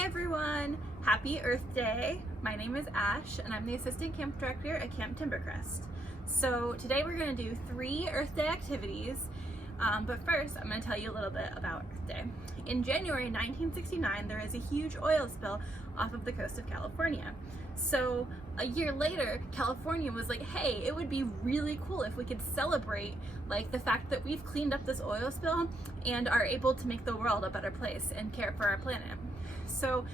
Hi everyone! Happy Earth Day! My name is Ash and I'm the Assistant Camp Director at Camp Timbercrest. So today we're going to do 3 Earth Day activities, but first I'm going to tell you a little bit about Earth Day. In January 1969 there is a huge oil spill off of the coast of California. So a year later, California was like, hey, it would be really cool if we could celebrate like the fact that we've cleaned up this oil spill and are able to make the world a better place and care for our planet. So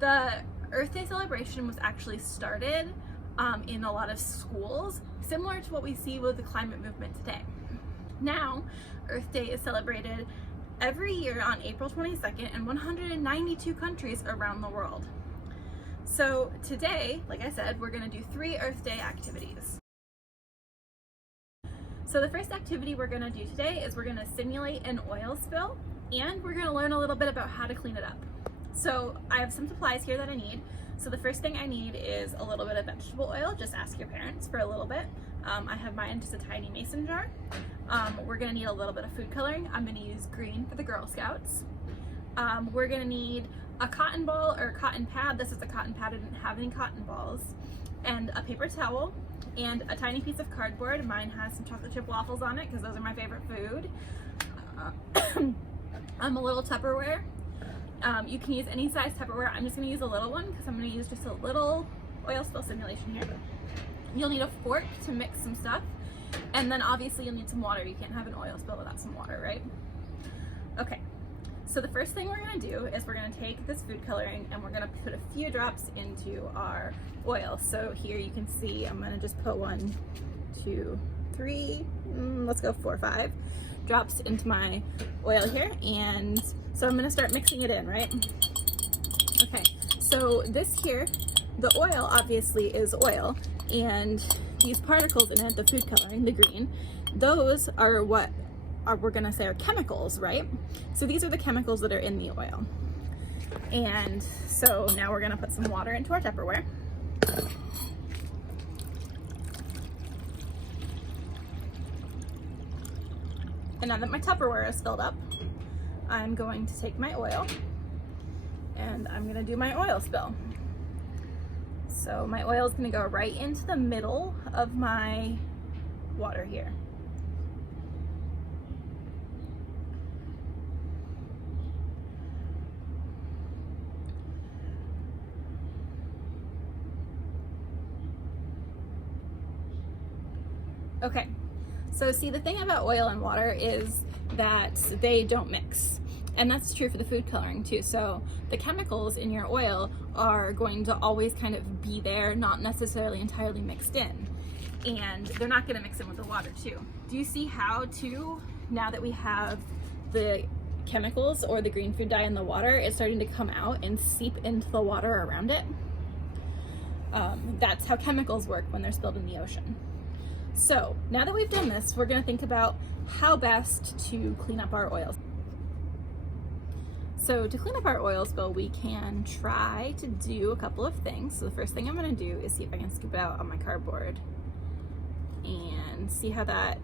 the Earth Day celebration was actually started in a lot of schools, similar to what we see with the climate movement today. Now, Earth Day is celebrated every year on April 22nd in 192 countries around the world. So today, like I said, we're going to do 3 Earth Day activities. So the first activity we're going to do today is we're going to simulate an oil spill, and we're going to learn a little bit about how to clean it up. So I have some supplies here that I need. So the first thing I need is a little bit of vegetable oil. Just ask your parents for a little bit. I have mine, just a tiny mason jar. We're going to need a little bit of food coloring. I'm going to use green for the Girl Scouts. We're going to need a cotton ball or a cotton pad. This is a cotton pad. I didn't have any cotton balls. And a paper towel and a tiny piece of cardboard. Mine has some chocolate chip waffles on it because those are my favorite food. A little Tupperware. You can use any size Tupperware. I'm just going to use a little one because I'm going to use just a little oil spill simulation here. You'll need a fork to mix some stuff, and then obviously you'll need some water. You can't have an oil spill without some water, right? Okay, so the first thing we're going to do is we're going to take this food coloring and we're going to put a few drops into our oil. So here you can see I'm going to just put 1, 2, 3, let's go 4, 5 drops into my oil here, and so I'm going to start mixing it in, right? Okay, so this here, the oil obviously is oil, and these particles in it, the food coloring, the green, those are what we're going to say are chemicals, right? So these are the chemicals that are in the oil. And so now we're going to put some water into our Tupperware. And now that my Tupperware is filled up, I'm going to take my oil and I'm going to do my oil spill. So my oil is going to go right into the middle of my water here. Okay. So see, the thing about oil and water is that they don't mix. And that's true for the food coloring too. So the chemicals in your oil are going to always kind of be there, not necessarily entirely mixed in. And they're not going to mix in with the water too. Do you see how too, now that we have the chemicals or the green food dye in the water, it's starting to come out and seep into the water around it? That's how chemicals work when they're spilled in the ocean. So now that we've done this, we're going to think about how best to clean up our oils. So to clean up our oil spill, we can try to do a couple of things. So the first thing I'm going to do is see if I can scoop it out on my cardboard and see how that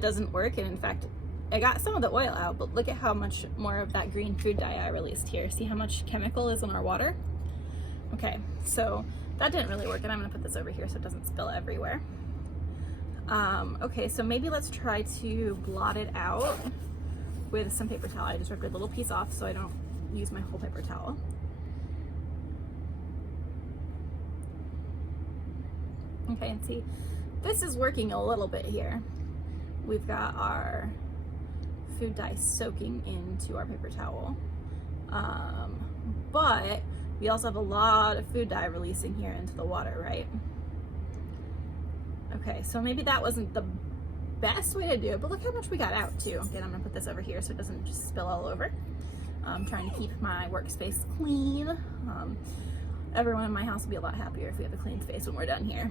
doesn't work. And in fact, I got some of the oil out, but look at how much more of that green food dye I released here. See how much chemical is in our water? Okay, so that didn't really work, and I'm going to put this over here so it doesn't spill everywhere. Okay, so maybe let's try to blot it out with some paper towel. I just ripped a little piece off so I don't use my whole paper towel. Okay, and see, this is working a little bit here. We've got our food dye soaking into our paper towel. But we also have a lot of food dye releasing here into the water, right? Okay, so maybe that wasn't the best way to do it, but look how much we got out too. Again, I'm gonna put this over here so it doesn't just spill all over. I'm trying to keep my workspace clean. Everyone in my house will be a lot happier if we have a clean space when we're done here.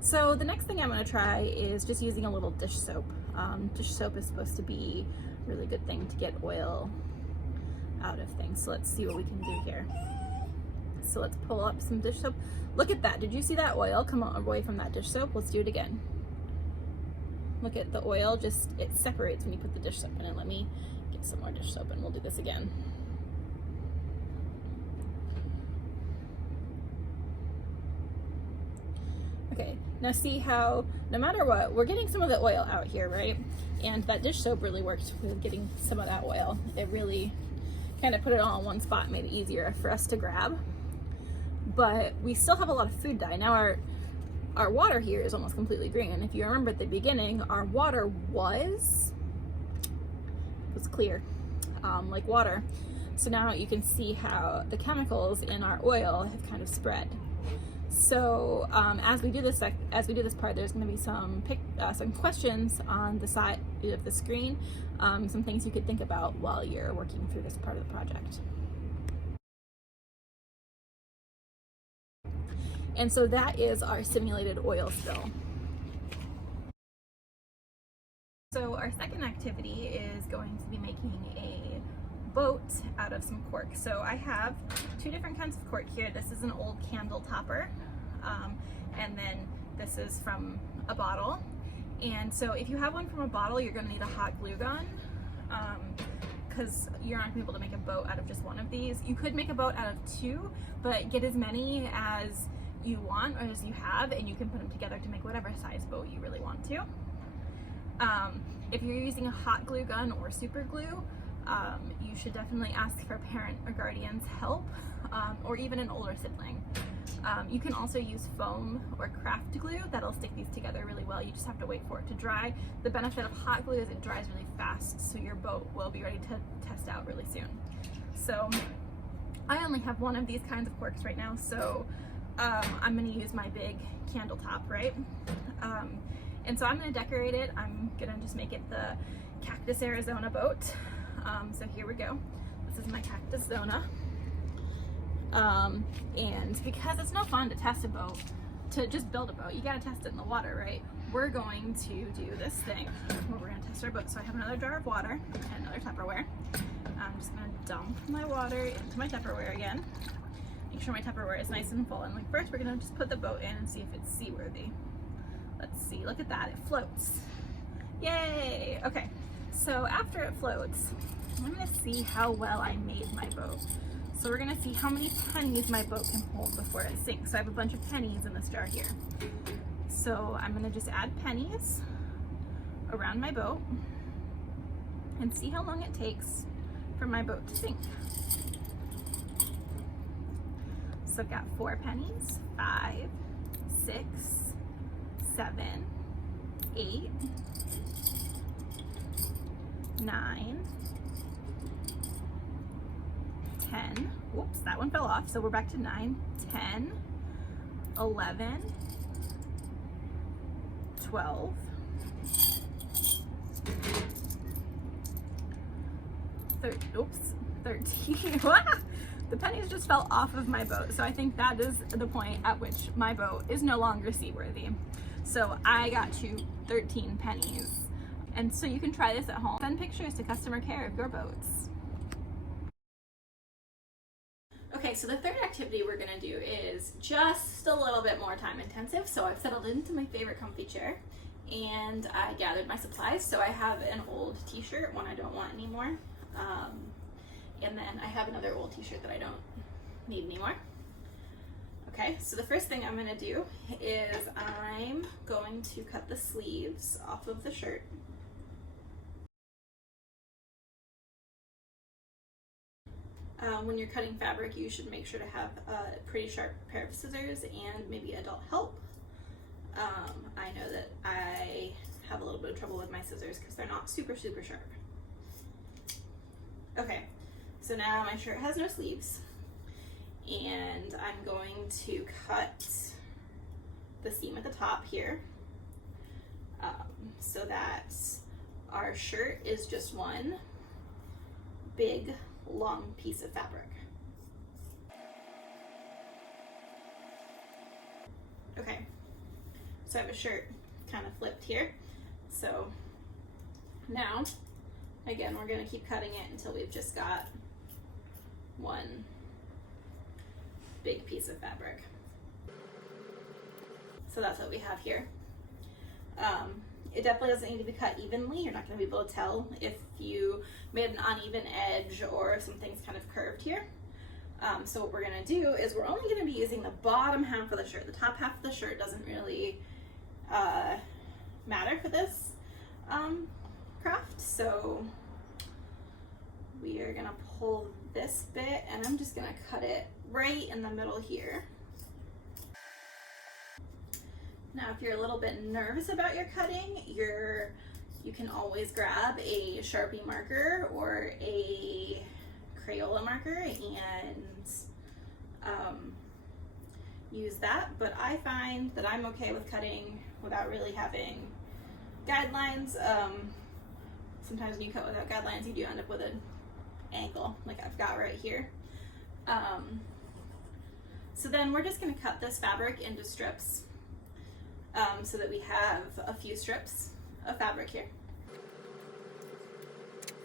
So the next thing I'm gonna try is just using a little dish soap. Dish soap is supposed to be a really good thing to get oil out of things. So let's see what we can do here. So let's pull up some dish soap. Look at that. Did you see that oil come away from that dish soap? Let's do it again. Look at the oil, it separates when you put the dish soap in it. Let me get some more dish soap and we'll do this again. Okay, now see how no matter what, we're getting some of the oil out here, right? And that dish soap really worked with getting some of that oil. It really kind of put it all in one spot, made it easier for us to grab. But we still have a lot of food dye. Now our water here is almost completely green. And if you remember at the beginning, our water was clear, like water. So now you can see how the chemicals in our oil have kind of spread. So as we do this part, there's going to be some questions on the side of the screen, some things you could think about while you're working through this part of the project. And so that is our simulated oil spill. So our second activity is going to be making a boat out of some cork. So I have two different kinds of cork here. This is an old candle topper, and then this is from a bottle. And so if you have one from a bottle, you're going to need a hot glue gun, because you're not going to be able to make a boat out of just one of these. You could make a boat out of two, but get as many as you want or as you have, and you can put them together to make whatever size boat you really want to. If you're using a hot glue gun or super glue, you should definitely ask for parent or guardian's help, or even an older sibling. You can also use foam or craft glue that'll stick these together really well. You just have to wait for it to dry. The benefit of hot glue is it dries really fast, so your boat will be ready to test out really soon. So I only have one of these kinds of corks right now, so I'm going to use my big candle top, right? And so I'm going to decorate it. I'm going to just make it the Cactus Arizona boat. So here we go. This is my Cactus Zona. And because it's no fun to test a boat, to just build a boat, you gotta test it in the water, right? We're going to do this thing where we're gonna test our boat. So I have another jar of water and another Tupperware. I'm just gonna dump my water into my Tupperware again. Make sure my Tupperware is nice and full. And like first we're gonna just put the boat in and see if it's seaworthy. Let's see, look at that, it floats. Yay! Okay, so after it floats, I'm gonna see how well I made my boat. So we're gonna see how many pennies my boat can hold before it sinks. So I have a bunch of pennies in this jar here. So I'm gonna just add pennies around my boat and see how long it takes for my boat to sink. So I've got 4 pennies, 5, 6, 7, 8, 9, 10, whoops, that one fell off, so we're back to 9, 10, 11, 12, 13, the pennies just fell off of my boat, so I think that is the point at which my boat is no longer seaworthy. So I got you 13 pennies. And so you can try this at home. Send pictures to customer care of your boats. Okay, so the third activity we're gonna do is just a little bit more time intensive. So I've settled into my favorite comfy chair and I gathered my supplies. So I have an old t-shirt, one I don't want anymore. And then I have another old t-shirt that I don't need anymore. Okay, so the first thing I'm gonna do is I'm going to cut the sleeves off of the shirt. When you're cutting fabric, you should make sure to have a pretty sharp pair of scissors and maybe adult help. I know that I have a little bit of trouble with my scissors because they're not super sharp. Okay, so now my shirt has no sleeves and I'm going to cut the seam at the top here so that our shirt is just one big long piece of fabric. Okay, so I have a shirt kind of flipped here. So now, again, we're gonna keep cutting it until we've just got one big piece of fabric. So that's what we have here. It definitely doesn't need to be cut evenly. You're not going to be able to tell if you made an uneven edge or if something's kind of curved here. So what we're gonna do is we're only gonna be using the bottom half of the shirt. The top half of the shirt doesn't really matter for this craft. So we are gonna pull this bit, and I'm just gonna cut it right in the middle here. Now, if you're a little bit nervous about your cutting, you can always grab a Sharpie marker or a Crayola marker and use that, but I find that I'm okay with cutting without really having guidelines. Sometimes when you cut without guidelines, you do end up with an angle like I've got right here. So then we're just going to cut this fabric into strips so that we have a few strips of fabric here.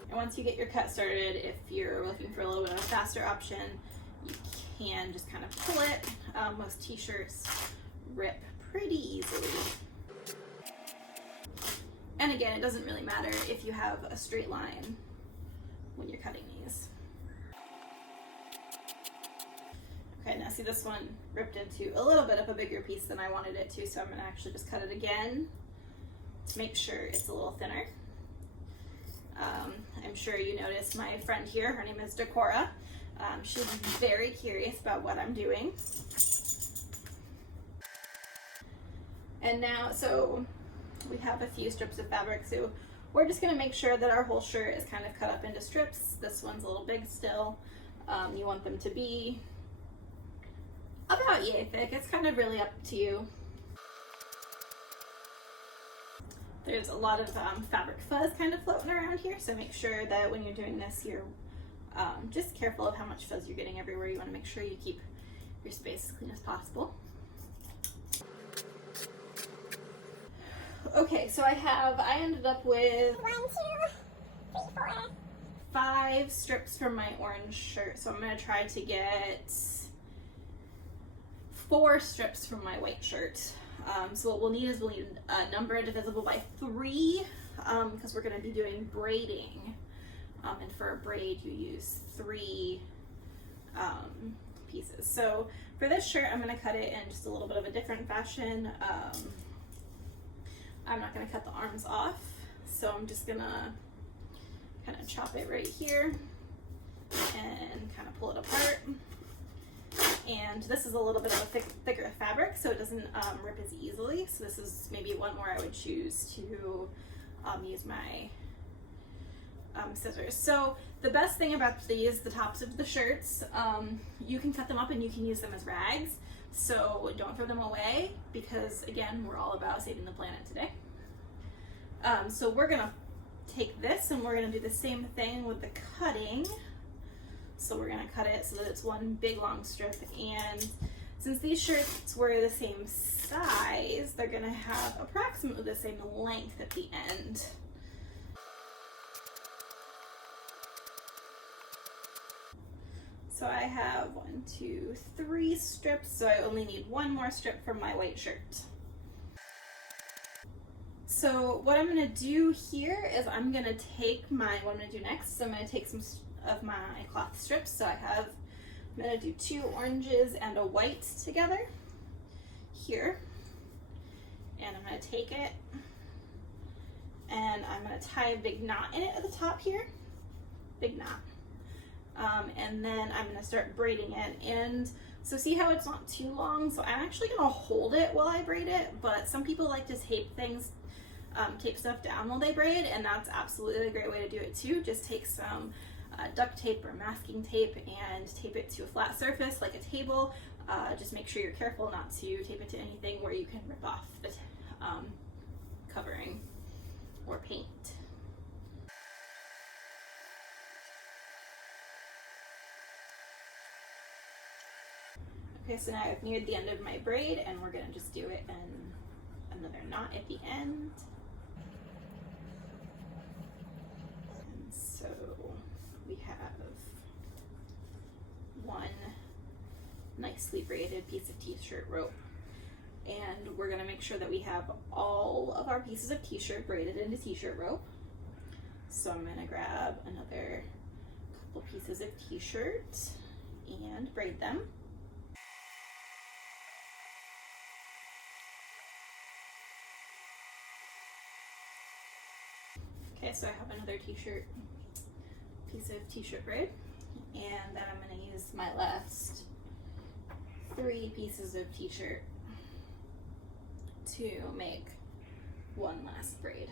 And once you get your cut started, if you're looking for a little bit of a faster option, you can just kind of pull it. Most t-shirts rip pretty easily. And again, it doesn't really matter if you have a straight line when you're cutting these. Okay, now see, this one ripped into a little bit of a bigger piece than I wanted it to, so I'm gonna actually just cut it again to make sure it's a little thinner. I'm sure you noticed my friend here, her name is Decora. She's very curious about what I'm doing. And now, so we have a few strips of fabric, so we're just gonna make sure that our whole shirt is kind of cut up into strips. This one's a little big still. You want them to be about yay thick. It's kind of really up to you. There's a lot of fabric fuzz kind of floating around here, so make sure that when you're doing this, you're just careful of how much fuzz you're getting everywhere. You want to make sure you keep your space as clean as possible. Okay, so I ended up with 1, 2, 3, 4, 5 strips from my orange shirt, so I'm going to try to get 4 strips from my white shirt. So what we'll need is a number divisible by 3 because we're going to be doing braiding, and for a braid you use 3 pieces. So for this shirt I'm going to cut it in just a little bit of a different fashion. I'm not going to cut the arms off, so I'm just going to kind of chop it right here and kind of pull it apart. And this is a little bit of a thicker fabric, so it doesn't rip as easily. So this is maybe one where I would choose to use my scissors. So the best thing about these, the tops of the shirts, you can cut them up and you can use them as rags. So don't throw them away because, again, we're all about saving the planet today. So we're gonna take this and we're gonna do the same thing with the cutting. So we're gonna cut it so that it's one big long strip, and since these shirts were the same size, they're gonna have approximately the same length at the end. So I have 1, 2, 3 strips, so I only need 1 more strip from my white shirt. So what I'm gonna do here is I'm gonna take what I'm gonna do next, so I'm gonna take some of my cloth strips. So I'm gonna do 2 oranges and a white together here, and I'm gonna take it and I'm gonna tie a big knot in it at the top here, big knot, and then I'm gonna start braiding it. And so see how it's not too long, so I'm actually gonna hold it while I braid it, but some people like to tape things, tape stuff down while they braid, and that's absolutely a great way to do it too. Just take some duct tape or masking tape and tape it to a flat surface like a table. Just make sure you're careful not to tape it to anything where you can rip off the covering or paint. Okay, so now I've neared the end of my braid, and we're gonna just do it in another knot at the end. And so we have 1 nicely braided piece of t-shirt rope, and we're gonna make sure that we have all of our pieces of t-shirt braided into t-shirt rope. So I'm gonna grab another couple pieces of t-shirt and braid them. Okay, so I have another piece of t-shirt braid, and then I'm going to use my last 3 pieces of t-shirt to make one last braid.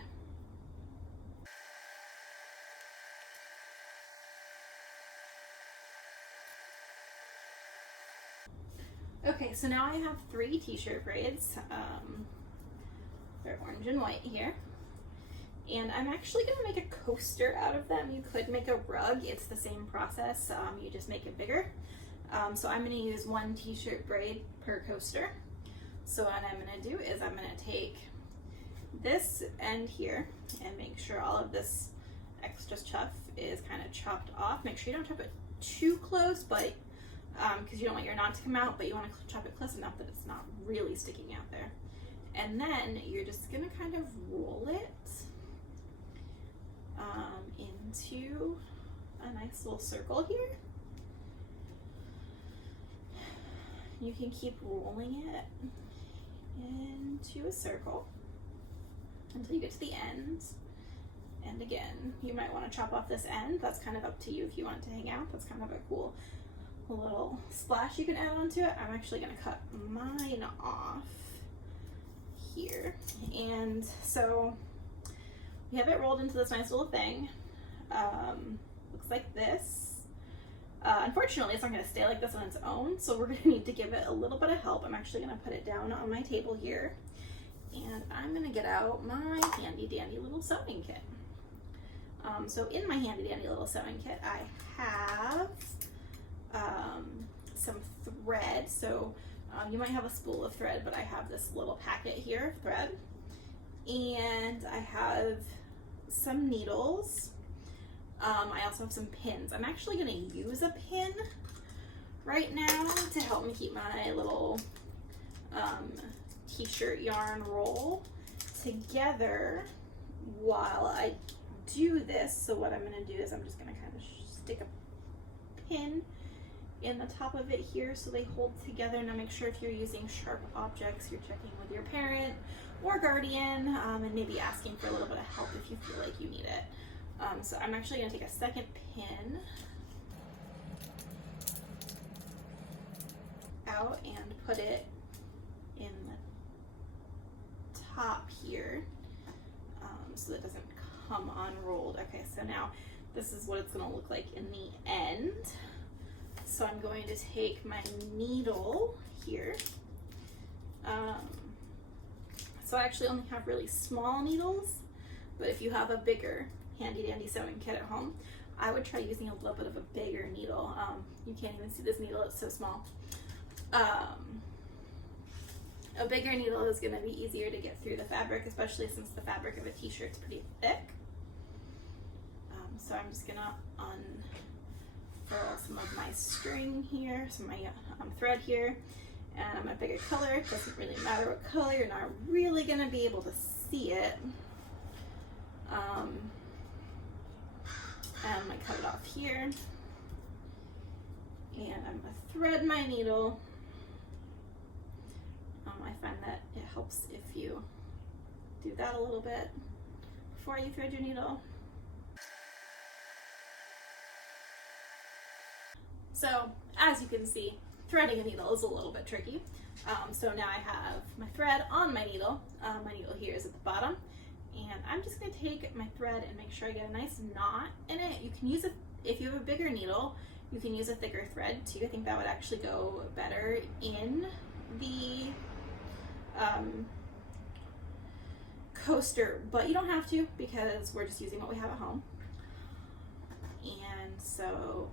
Okay, so now I have 3 t-shirt braids. They're orange and white here. And I'm actually going to make a coaster out of them. You could make a rug. It's the same process. You just make it bigger. So I'm going to use 1 t-shirt braid per coaster. So what I'm going to do is I'm going to take this end here and make sure all of this extra stuff is kind of chopped off. Make sure you don't chop it too close, but because you don't want your knot to come out, but you want to chop it close enough that it's not really sticking out there. And then you're just going to kind of roll it into a nice little circle here. You can keep rolling it into a circle until you get to the end. And again, you might want to chop off this end. That's kind of up to you if you want it to hang out. That's kind of a cool little splash you can add onto it. I'm actually going to cut mine off here. And so we have it rolled into this nice little thing. Looks like this. Unfortunately, it's not going to stay like this on its own, so we're going to need to give it a little bit of help. I'm actually going to put it down on my table here, and I'm going to get out my handy dandy little sewing kit. So in my handy dandy little sewing kit, I have some thread. So you might have a spool of thread, but I have this little packet here of thread, and I have some needles. I also have some pins. I'm actually going to use a pin right now to help me keep my little t-shirt yarn roll together while I do this. So what I'm going to do is I'm just going to kind of stick a pin in the top of it here so they hold together. Now make sure if you're using sharp objects, you're checking with your parent or guardian, and maybe asking for a little bit of help if you feel like you need it. So I'm actually going to take a second pin out and put it in the top here, so that it doesn't come unrolled. Okay, so now this is what it's going to look like in the end. So I'm going to take my needle here. So I actually only have really small needles, but if you have a bigger handy dandy sewing kit at home, I would try using a little bit of a bigger needle. You can't even see this needle, it's so small. A bigger needle is going to be easier to get through the fabric, especially since the fabric of a t-shirt is pretty thick. So I'm just going to unfurl some of my string here, some of my thread here, and I'm going to pick a color. It doesn't really matter what color, you're not really going to be able to see it. And I'm going to cut it off here, and I'm going to thread my needle. I find that it helps if you do that a little bit before you thread your needle. So as you can see, threading a needle is a little bit tricky. So now I have my thread on my needle. My needle here is at the bottom. And I'm just going to take my thread and make sure I get a nice knot in it. You can use it, if you have a bigger needle, you can use a thicker thread too. I think that would actually go better in the coaster, but you don't have to because we're just using what we have at home. And so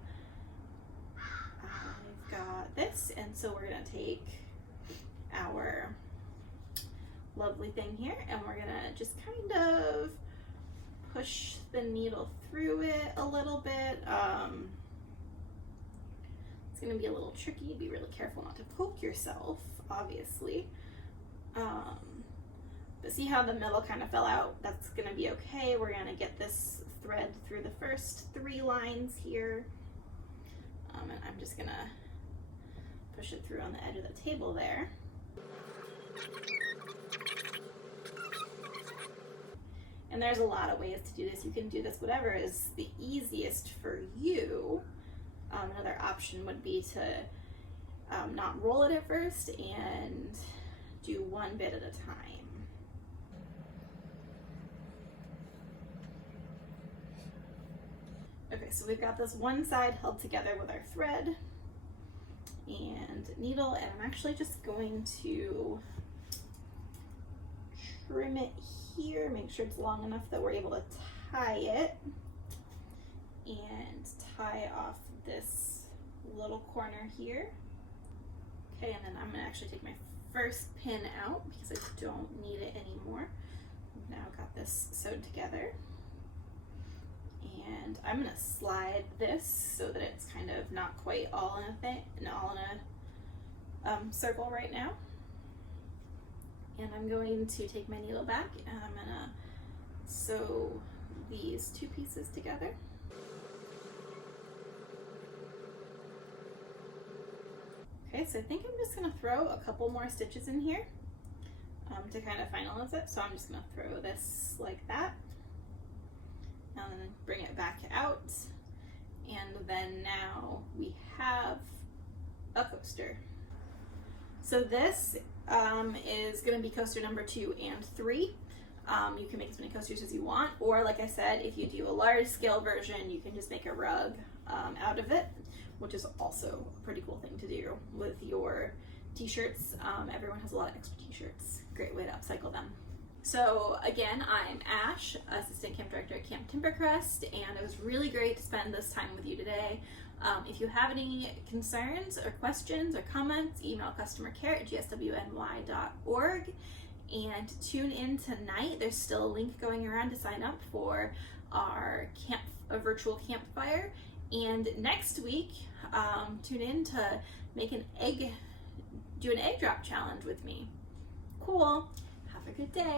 I've got this, and so we're going to take our lovely thing here, and we're gonna just kind of push the needle through it a little bit. It's gonna be a little tricky. Be really careful not to poke yourself, obviously. But see how the middle kind of fell out? That's gonna be okay. We're gonna get this thread through the first 3 lines here. And I'm just gonna push it through on the edge of the table there. And there's a lot of ways to do this. You can do this whatever is the easiest for you. Another option would be to not roll it at first and do one bit at a time. Okay, so we've got this one side held together with our thread and needle, and I'm actually just going to trim it here, make sure it's long enough that we're able to tie it, and tie off this little corner here. Okay, and then I'm gonna actually take my first pin out because I don't need it anymore. I've now got this sewed together. And I'm gonna slide this so that it's kind of not quite all in a thing, all in a circle right now. And I'm going to take my needle back and I'm gonna sew these two pieces together. Okay, so I think I'm just gonna throw a couple more stitches in here to kind of finalize it. So I'm just gonna throw this like that. And then bring it back out, and then now we have a coaster. So this is going to be coaster number 2 and 3. You can make as many coasters as you want, or like I said, if you do a large scale version, you can just make a rug out of it, which is also a pretty cool thing to do with your t-shirts. Everyone has a lot of extra t-shirts. Great way to upcycle them. So again, I'm Ash, Assistant Camp Director at Camp Timbercrest, and it was really great to spend this time with you today. If you have any concerns or questions or comments, email customercare@gswny.org, and tune in tonight. There's still a link going around to sign up for our virtual campfire, and next week tune in to do an egg drop challenge with me. Cool. Have a good day.